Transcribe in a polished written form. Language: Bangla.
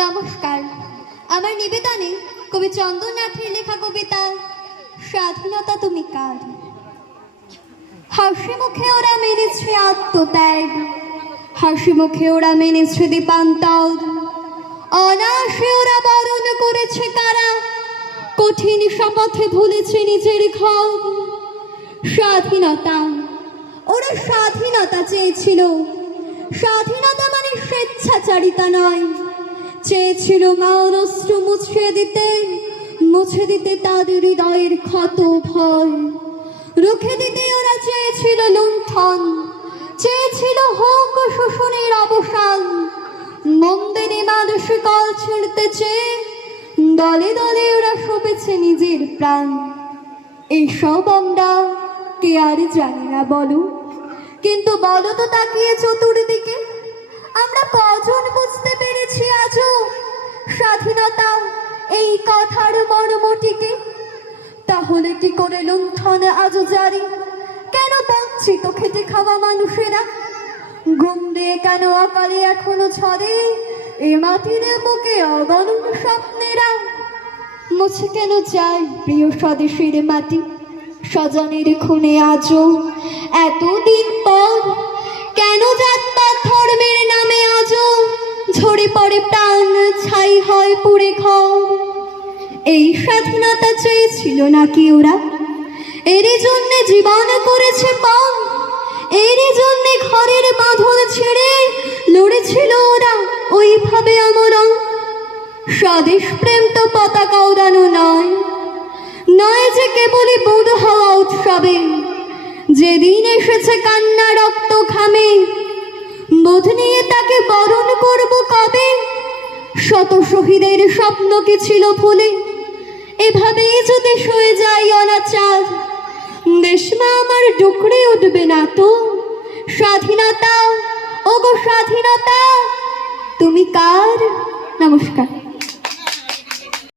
নমস্কার। আমার নিবেদনে কবি চন্দ্রনাথের লেখা কবিতা স্বাধীনতা তুমি কার। হাসি মুখে ওরা মেনেছে আত্মত্যাগ, হাসি মুখে ওরা মেনেছে দীপান্তর, অনায়াসে ওরা বরণ করেছে কারা, কঠিন শপথে ভুলেছে নিজের ঘর। স্বাধীনতা, ওরা স্বাধীনতা চেয়েছিল। স্বাধীনতা মানে স্বেচ্ছাচারিতা নয়। চেয়েছিল মার অস্ত্র মুছে দিতে তাদের হৃদয়ের ক্ষত ভয়। রুখে দিতে ওরা চেয়েছিল লুণ্ঠন, চেয়েছিল হোক শোষণের অবসান। মন্দিরে মানুষ কল ছিঁড়তে চেয়ে দলে দলে ওরা সঁপেছে নিজের প্রাণ। এইসব আমরা কে আর জানি না বলো, কিন্তু বলো তো তাকিয়ে চতুর্দিকে আমরা কজন বুঝতে পেরেছি আজও স্বাধীনতা এই কথার মর্মটিকে। তাহলে কি করে লুণ্ঠন আজও জারি? কেন বঞ্চিত খেতে খাওয়া মানুষেরা? ঘুম দিয়ে কেন অকালে এখনো ছড়ে এ মাটির বুকে অগণন স্বপ্নেরা? মুছে কেন যায় প্রিয় স্বদেশের মাটি স্বজনের খুনে আজও এতদিন পর? কেন জাতপাত ধর্মের নামে আজও ঝরে পড়ে প্রাণ, ছাই হয় পুড়ে ঘর? এই স্বাধীনতা চেয়েছিল নাকি ওরা? এরই জন্যে জীবন করেছে পণ, এরই জন্যে ঘরের বাঁধন ছেড়ে লড়েছিল ওরা ওইভাবে আমরণ। স্বদেশ প্রেম তো পতাকা উড়ানো নয়, নয় যে কেবলই বুড়ো হওয়া উৎসবে। যেদিন এসেছে কান্না রক্ত ঘামে, বোধ নিয়ে তাকে বরণ করব কবে? শত শহীদের স্বপ্ন কি ছিল ভুলে? এভাবেই যদি সয়ে যায় অনাচার, দেশমা আমার ডুকরে উঠবে না তো? স্বাধীনতা, ওগো স্বাধীনতা তুমি কার? নমস্কার।